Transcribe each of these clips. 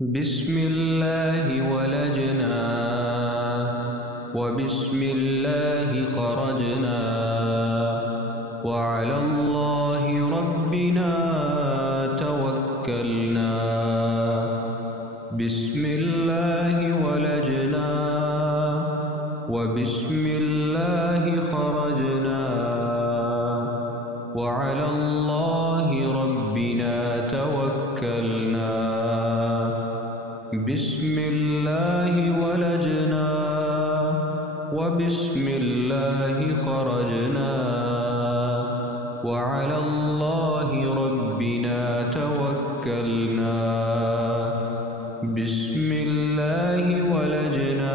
बिस्मिल्लाहि वलजना व बिस्मिल्लाहि खरजना व अलल्लाहि रब्बिना तवक्कलना। बिस्मिल्लाहि वलजना व बिस्मिल्लाहि खरजना व अलल्लाहि रब्बिना तवक्कलना। बिस्मिल्लाहि वलजना व बिस्मिल्लाहि खरजना व अलल्लाहि रब्बिना तवक्कलना। बिस्मिल्लाहि वलजना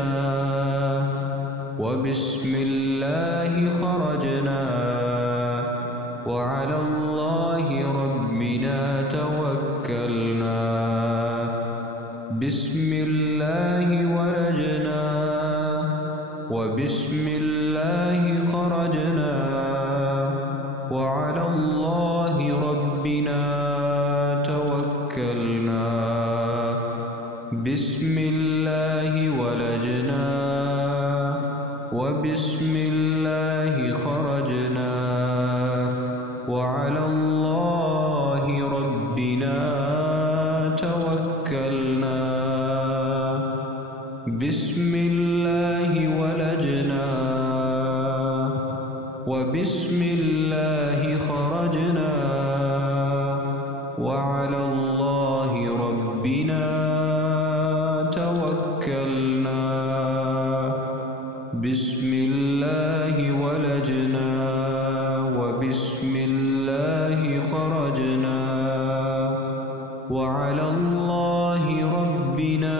व बिस्मिल्लाहि खरजना व अलल्लाहि रब्बिना तवक्कलना। बिस्मिल्लाहि वलजना व बिस्मिल्लाहि खरजना व अलल्लाहि रब्बिना तवक्कलना। बिस्मिल्लाहि वलजना व बिस्मिल्लाहि खरजना व अलल्लाहि रब्बिना तवक्कलना। बिस्मिल्लाहि वलजना व बिस्मिल्लाहि खरजना व अलल्लाहि रब्बिना तवक्कलना। बिस्मिल्लाहि वलजना व बिस्मिल्लाहि खरजना व अलल्लाहि रब्बिना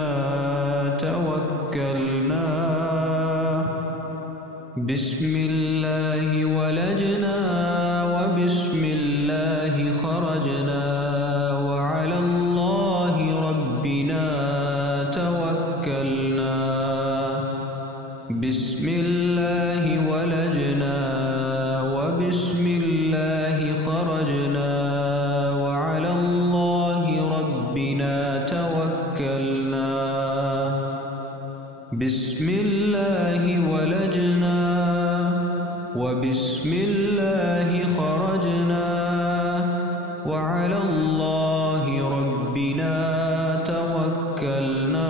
तवक्कलना। बिस्मिल्लाहि वलजना व बिस्मिल्लाहि खरजना व अलल्लाहि रब्बिना तवक्कलना। बिस्मिल्लाहि वलजना व बिस्मिल्लाहि खरजना व अलल्लाहि रब्बिना तवक्कलना। बिस्मिल्लाहि वलजना व बिस्मिल्लाहि खरजना व अलल्लाहि रब्बिना तवक्कलना।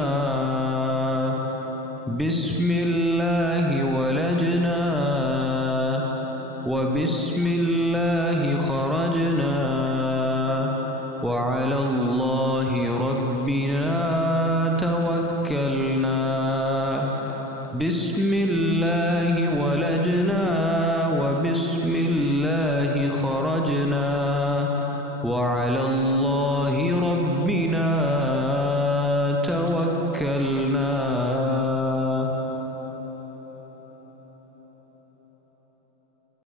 बिस्मिल्लाहि वलजना व बिस्मिल्लाहि खरजना व अलल्लाहि रब्बिना तवक्कलना। बिस्मिल्लाहि वलजना व बिस्मिल्लाहि खरजना व